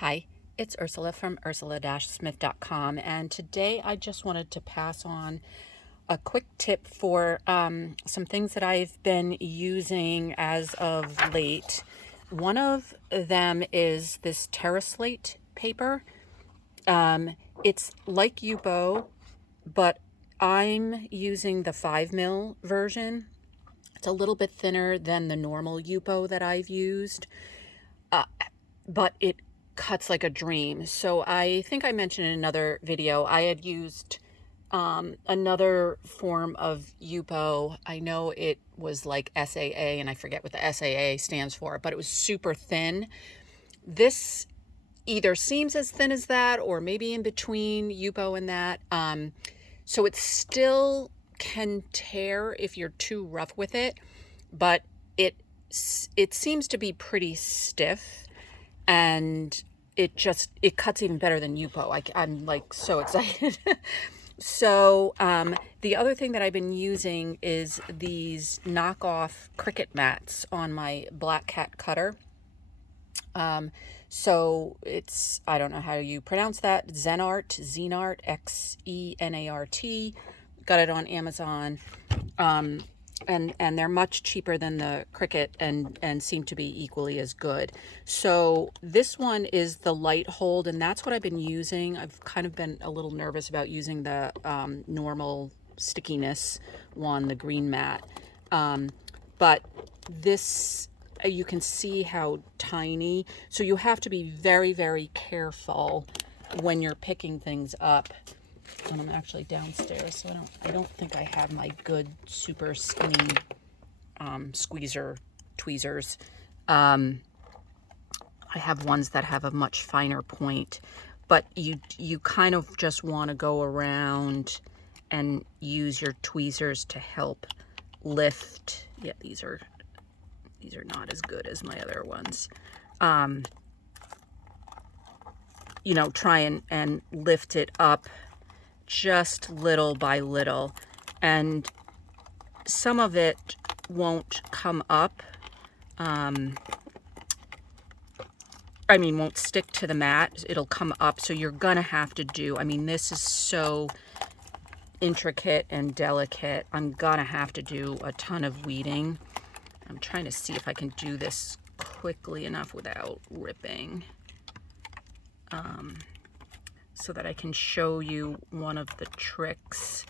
Hi, it's Ursula from ursula-smith.com, and today I just wanted to pass on a quick tip for some things that I've been using as of late. One of them is this TerraSlate paper. It's like Yupo, but I'm using the 5 mil version. It's a little bit thinner than the normal Yupo that I've used, but it cuts like a dream. So I think I mentioned in another video, I had used another form of Yupo. I know it was like SAA, and I forget what the SAA stands for, but it was super thin. This either seems as thin as that, or maybe in between Yupo and that. So it still can tear if you're too rough with it, but it seems to be pretty stiff, and it cuts even better than Yupo. I'm like so excited. So the other thing that I've been using is these knockoff Cricut mats on my Black Cat cutter. So it's, I don't know how you pronounce that, Xenart, Xenart. Got it on Amazon. And they're much cheaper than the Cricut and seem to be equally as good. So this one is the light hold, and that's what I've been using. I've kind of been a little nervous about using the normal stickiness one, the green mat. But this, you can see how tiny. So you have to be very, very careful when you're picking things up. And I'm actually downstairs, so I don't think I have my good super skinny tweezers. I have ones that have a much finer point, but you kind of just want to go around and use your tweezers to help lift. Yeah, these are not as good as my other ones. You know, try and lift it up just little by little, and some of it won't come up. Won't stick to the mat. It'll come up, so you're gonna have to do, this is so intricate and delicate. I'm gonna have to do a ton of weeding. I'm trying to see if I can do this quickly enough without ripping. So that I can show you one of the tricks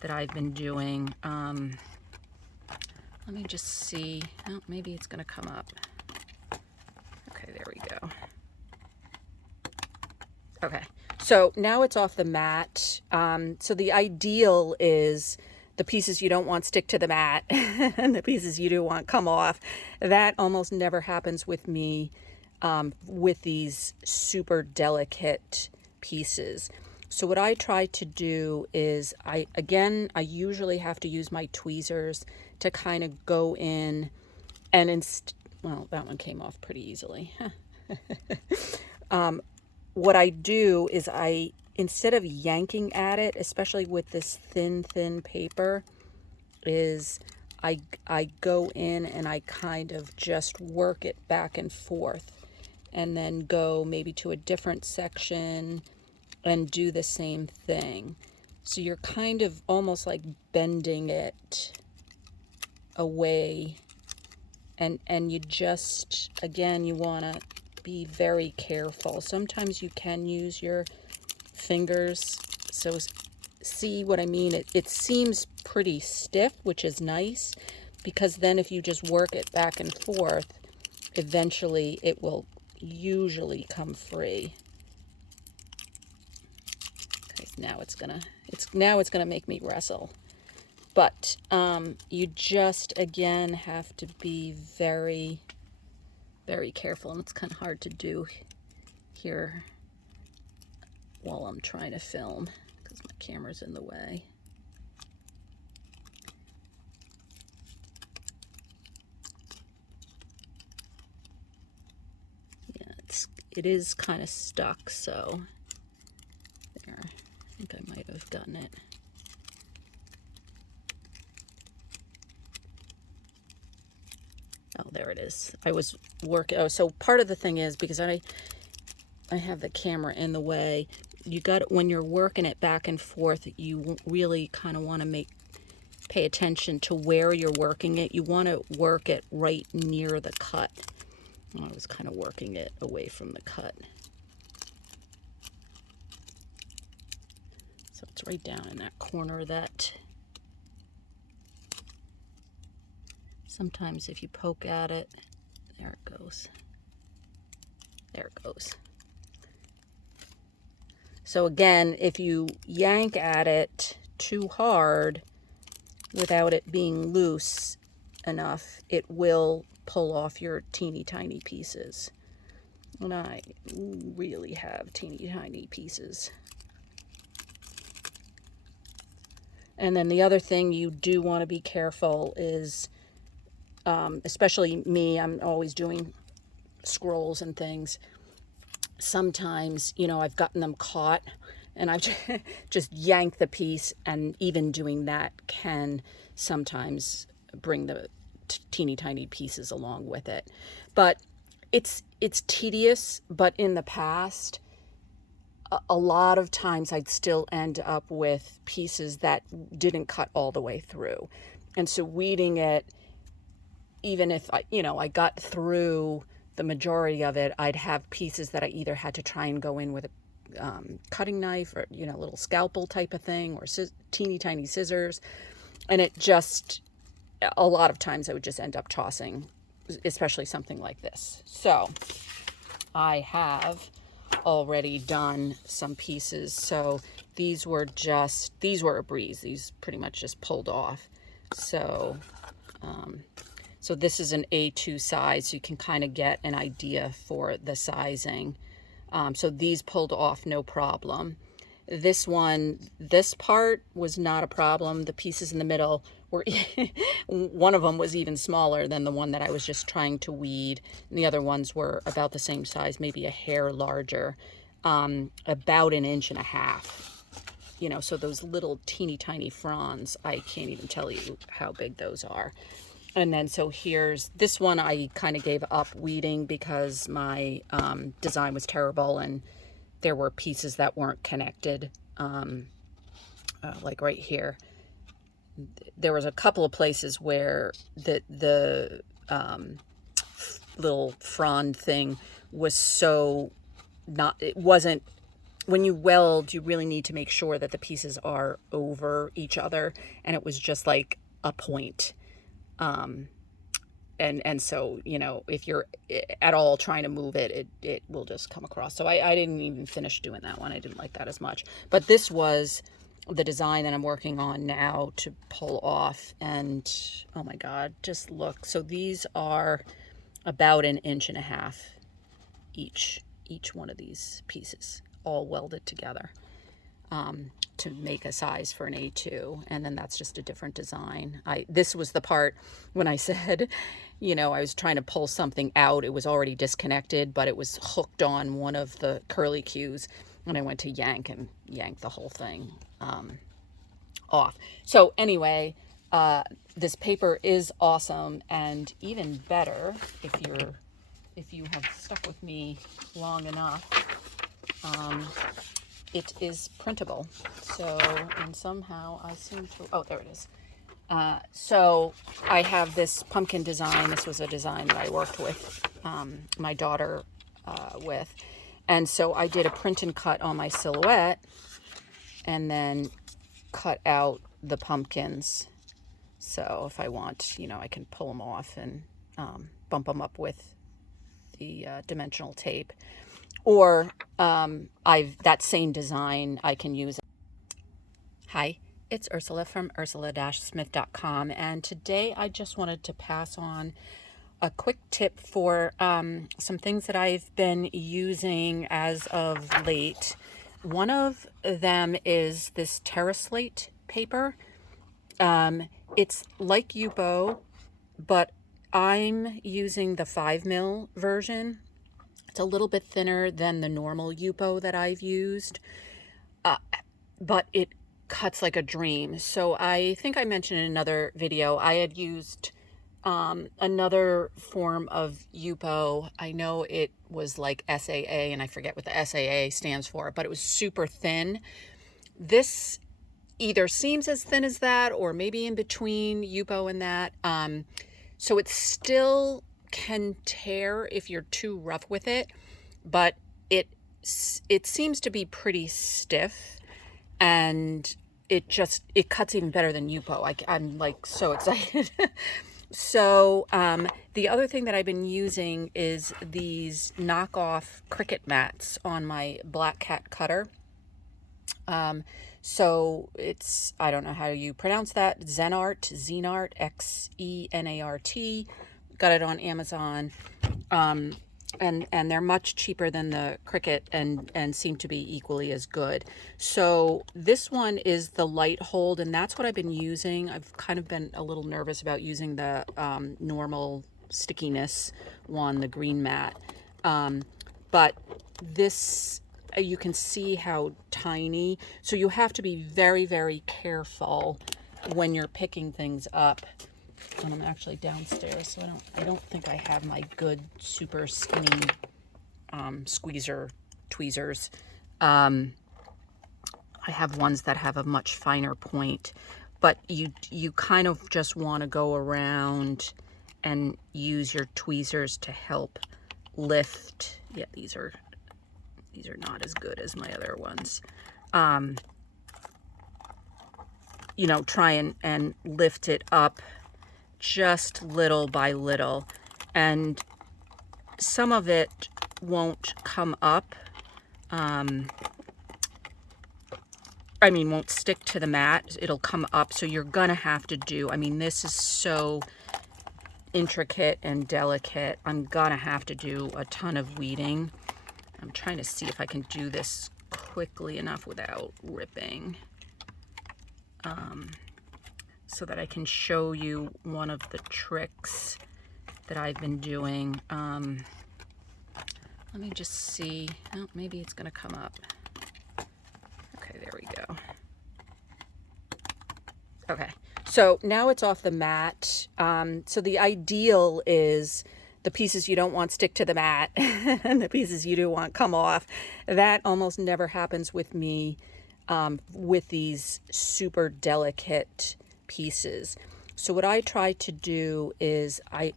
that I've been doing. Let me just see. Oh, maybe it's going to come up. Okay, there we go. Okay, so now it's off the mat. So the ideal is the pieces you don't want stick to the mat and the pieces you do want come off. That almost never happens with me with these super delicate pieces. So what I try to do is I usually have to use my tweezers to kind of go in and well, that one came off pretty easily. What I do is instead of yanking at it, especially with this thin paper, is I go in and I kind of just work it back and forth, and then go maybe to a different section and do the same thing. So you're kind of almost like bending it away, and you just, again, you want to be very careful. Sometimes you can use your fingers. So see what I mean? It seems pretty stiff, which is nice, because then if you just work it back and forth, eventually it will usually come free. Okay, now it's gonna make me wrestle. But you just, again, have to be very, very careful, and it's kind of hard to do here while I'm trying to film because my camera's in the way. Yeah, it is kind of stuck, so there. I think I might have gotten it. Oh, there it is. I was working. Oh, so part of the thing is because I have the camera in the way. You got, when you're working it back and forth, you really kind of want to pay attention to where you're working it. You want to work it right near the cut. I was kind of working it away from the cut. So it's right down in that corner that sometimes if you poke at it, there it goes. There it goes. So again, if you yank at it too hard without it being loose enough, it will pull off your teeny tiny pieces. And I really have teeny tiny pieces. And then the other thing you do want to be careful is, especially me, I'm always doing scrolls and things. Sometimes, you know, I've gotten them caught and I've just yanked the piece, and even doing that can sometimes bring the teeny tiny pieces along with it. But it's tedious, but in the past, a lot of times I'd still end up with pieces that didn't cut all the way through. And so weeding it, even if I got through the majority of it, I'd have pieces that I either had to try and go in with a cutting knife or, a little scalpel type of thing, or teeny tiny scissors. And it just, a lot of times I would just end up tossing, especially something like this. So I have already done some pieces. So these were a breeze. These pretty much just pulled off. So, so this is an A2 size, so you can kind of get an idea for the sizing. So these pulled off no problem. This part was not a problem. The pieces in the middle were, one of them was even smaller than the one that I was just trying to weed. And the other ones were about the same size, maybe a hair larger, about 1.5 inches. So those little teeny tiny fronds, I can't even tell you how big those are. And then so here's this one. I kind of gave up weeding because my design was terrible and there were pieces that weren't connected, like right here. There was a couple of places where the little frond thing was so it wasn't, when you weld, you really need to make sure that the pieces are over each other, and it was just like a point. And so, if you're at all trying to move it, it will just come across. So I didn't even finish doing that one. I didn't like that as much. But this was the design that I'm working on now to pull off. And oh my God, just look. So these are about 1.5 inches each one of these pieces, all welded together, to make a size for an A2. And then that's just a different design. This was the part when I said, I was trying to pull something out. It was already disconnected, but it was hooked on one of the curly cues, and I went to yank the whole thing off. So anyway, this paper is awesome, and even better, if you have stuck with me long enough, it is printable. So, and somehow I seem to, oh, there it is. So I have this pumpkin design. This was a design that I worked with my daughter with. And so I did a print and cut on my silhouette and then cut out the pumpkins. So if I want, I can pull them off and bump them up with the dimensional tape. Or that same design I can use. Hi, it's Ursula from Ursula-Smith.com, and today I just wanted to pass on a quick tip for some things that I've been using as of late. One of them is this TerraSlate paper. It's like Yupo, but I'm using the 5mm version. It's a little bit thinner than the normal Yupo that I've used, but it cuts like a dream. So I think I mentioned in another video, I had used another form of Yupo. I know it was like SAA, and I forget what the SAA stands for, but it was super thin. This either seems as thin as that, or maybe in between Yupo and that. So it still can tear if you're too rough with it, but it seems to be pretty stiff, and it cuts even better than Yupo. I'm like so excited. So the other thing that I've been using is these knockoff Cricut mats on my Black Cat cutter. So it's, I don't know how you pronounce that, Xenart, Xenart. Got it on Amazon. And they're much cheaper than the Cricut and seem to be equally as good. So this one is the light hold, and that's what I've been using. I've kind of been a little nervous about using the normal stickiness one, the green mat. But this, you can see how tiny. So you have to be very, very careful when you're picking things up. And I'm actually downstairs, so I don't think I have my good super skinny tweezers. I have ones that have a much finer point, but you kind of just want to go around and use your tweezers to help lift. Yeah, these are not as good as my other ones. You know, try and lift it up just little by little, and some of it won't come up. I mean, won't stick to the mat. It'll come up, so you're gonna have to do, I mean, this is so intricate and delicate. I'm gonna have to do a ton of weeding. I'm trying to see if I can do this quickly enough without ripping. So that I can show you one of the tricks that I've been doing. Let me just see. Oh, maybe it's going to come up. Okay, there we go. Okay, so now it's off the mat. So the ideal is the pieces you don't want stick to the mat and the pieces you do want come off. That almost never happens with me with these super delicate pieces. So what I try to do is I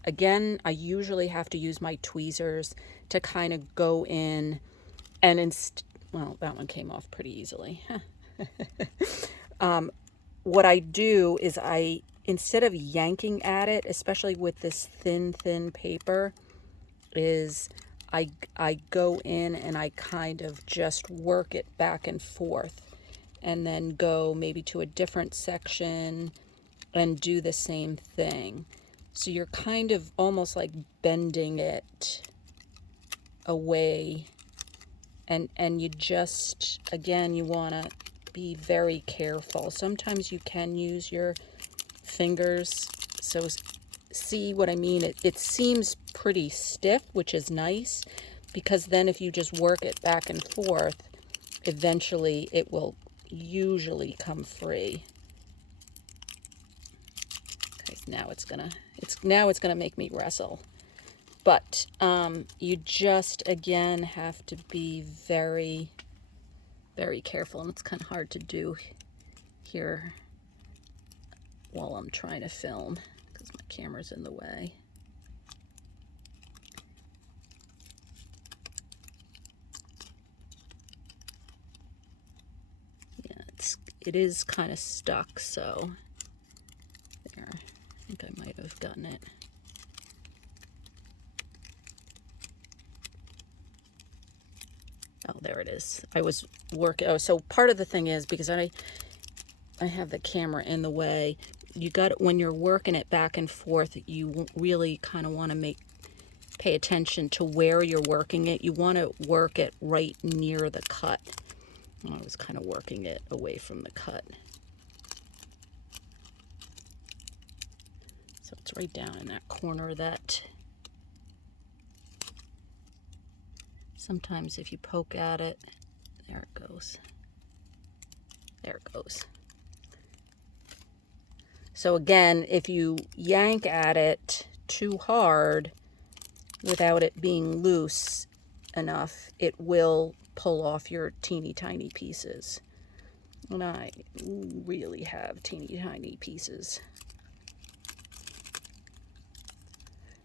usually have to use my tweezers to kind of go in and well, that one came off pretty easily. What I do is instead of yanking at it, especially with this thin paper, is I go in and I kind of just work it back and forth, and then go maybe to a different section and do the same thing. So you're kind of almost like bending it away, and you just, again, you want to be very careful. Sometimes you can use your fingers. So see what I mean? It seems pretty stiff, which is nice, because then if you just work it back and forth, eventually it will usually come free. Okay, now it's gonna make me wrestle. But you just, again, have to be very, very careful, and it's kind of hard to do here while I'm trying to film because my camera's in the way. It is kind of stuck, so there. I think I might have gotten it. Oh, there it is. I was working. Oh, so part of the thing is, because I have the camera in the way, you got, when you're working it back and forth, you really kind of want to pay attention to where you're working it. You want to work it right near the cut. I was kind of working it away from the cut. So it's right down in that corner that sometimes if you poke at it, there it goes. There it goes. So again, if you yank at it too hard without it being loose enough, it will pull off your teeny tiny pieces. And I really have teeny tiny pieces.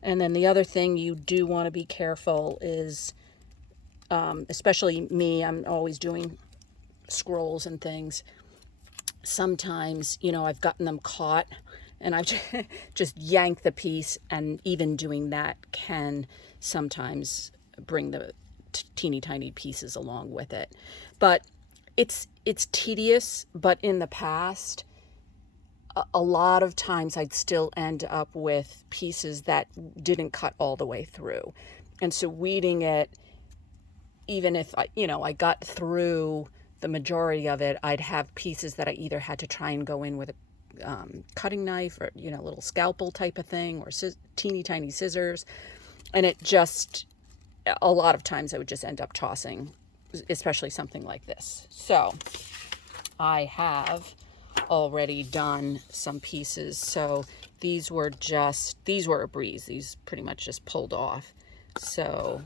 And then the other thing you do want to be careful is, especially me, I'm always doing scrolls and things. Sometimes, you know, I've gotten them caught and I've just yanked the piece, and even doing that can sometimes bring the teeny tiny pieces along with it. But it's tedious, but in the past, a lot of times I'd still end up with pieces that didn't cut all the way through. And so weeding it, even if I got through the majority of it, I'd have pieces that I either had to try and go in with a cutting knife or, a little scalpel type of thing, or teeny tiny scissors. And it just, a lot of times I would just end up tossing, especially something like this. So I have already done some pieces. So these were a breeze. These pretty much just pulled off. So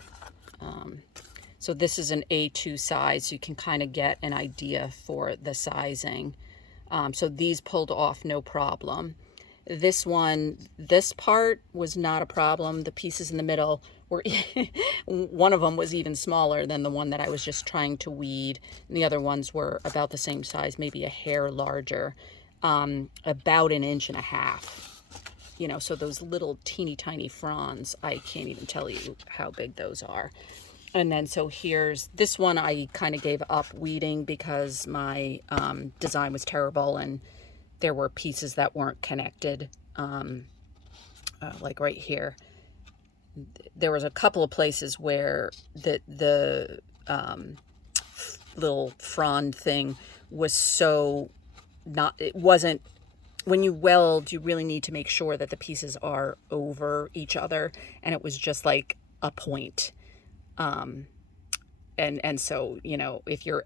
so this is an A2 size, so you can kind of get an idea for the sizing. So these pulled off no problem. This part was not a problem. The pieces in the middle were, one of them was even smaller than the one that I was just trying to weed. And the other ones were about the same size, maybe a hair larger, about 1.5 inches. So those little teeny tiny fronds, I can't even tell you how big those are. And then so here's this one. I kind of gave up weeding because my design was terrible and there were pieces that weren't connected, like right here. There was a couple of places where the little frond thing was so it wasn't, when you weld, you really need to make sure that the pieces are over each other, and it was just like a point. And so, if you're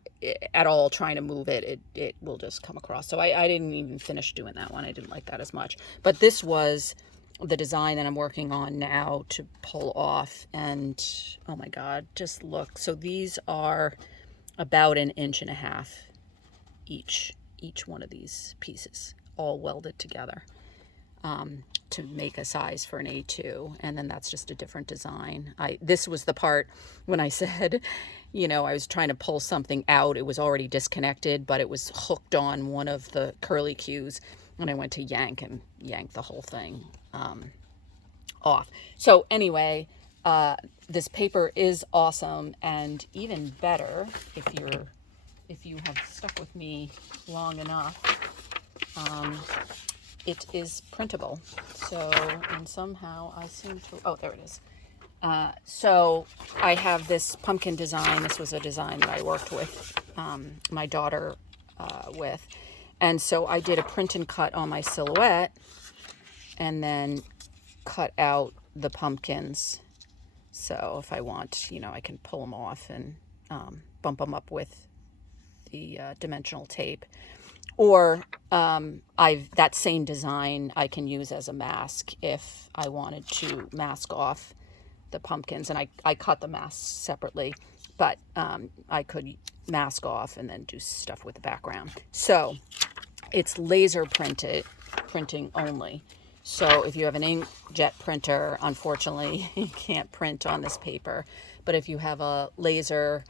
at all trying to move it, it will just come across. So I didn't even finish doing that one. I didn't like that as much. But this was the design that I'm working on now to pull off. And oh my God, just look. So these are about 1.5 inches each one of these pieces, all welded together. To make a size for an A2, and then that's just a different design. This was the part when I said, I was trying to pull something out. It was already disconnected, but it was hooked on one of the curly cues, and I went to yank the whole thing off. So anyway, this paper is awesome, and even better if you have stuck with me long enough. It is printable. So, and somehow I seem to, oh, there it is. So I have this pumpkin design. This was a design that I worked with my daughter with. And so I did a print and cut on my silhouette and then cut out the pumpkins. So if I want, I can pull them off and bump them up with the dimensional tape. Or that same design I can use as a mask if I wanted to mask off the pumpkins. And I cut the masks separately, but I could mask off and then do stuff with the background. So it's laser printing only. So if you have an inkjet printer, unfortunately, you can't print on this paper. But if you have a laser,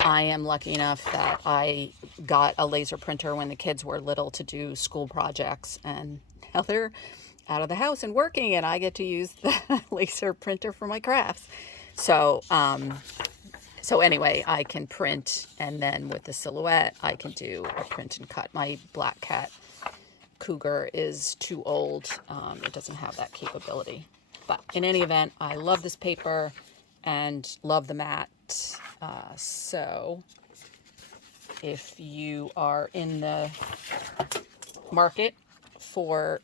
I am lucky enough that I got a laser printer when the kids were little to do school projects, and now they're out of the house and working, and I get to use the laser printer for my crafts. So anyway, I can print, and then with the silhouette, I can do a print and cut. My black cat cougar is too old. It doesn't have that capability. But in any event, I love this paper and love the mat. So if you are in the market for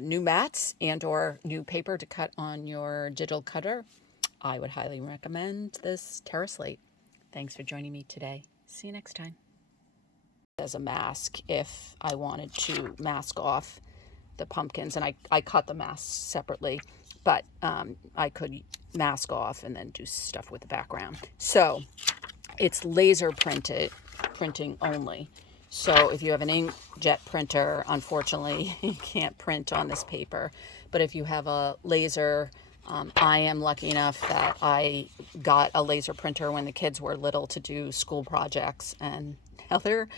new mats and or new paper to cut on your digital cutter, I would highly recommend this TerraSlate. Thanks for joining me today. See you next time. As a mask, if I wanted to mask off the pumpkins, and I cut the masks separately, but I could mask off and then do stuff with the background. So it's laser printing only. So if you have an inkjet printer, unfortunately, you can't print on this paper. But if you have a laser, I am lucky enough that I got a laser printer when the kids were little to do school projects, and now they're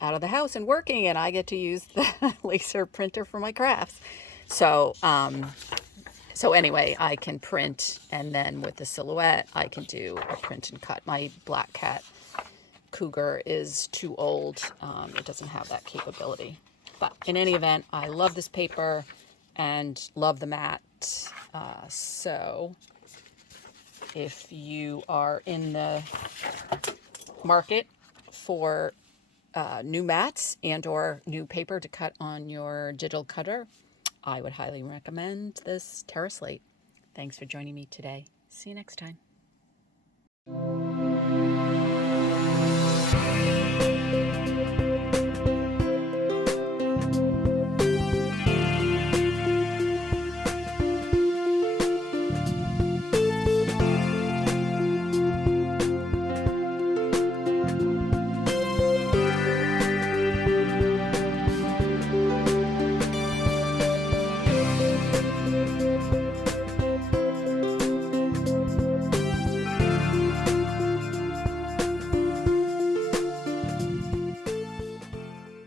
out of the house and working, and I get to use the laser printer for my crafts. So, so anyway, I can print, and then with the silhouette, I can do a print and cut. My black cat Cougar is too old. It doesn't have that capability. But in any event, I love this paper and love the mat. So if you are in the market for new mats and or new paper to cut on your digital cutter, I would highly recommend this TerraSlate. Thanks for joining me today. See you next time.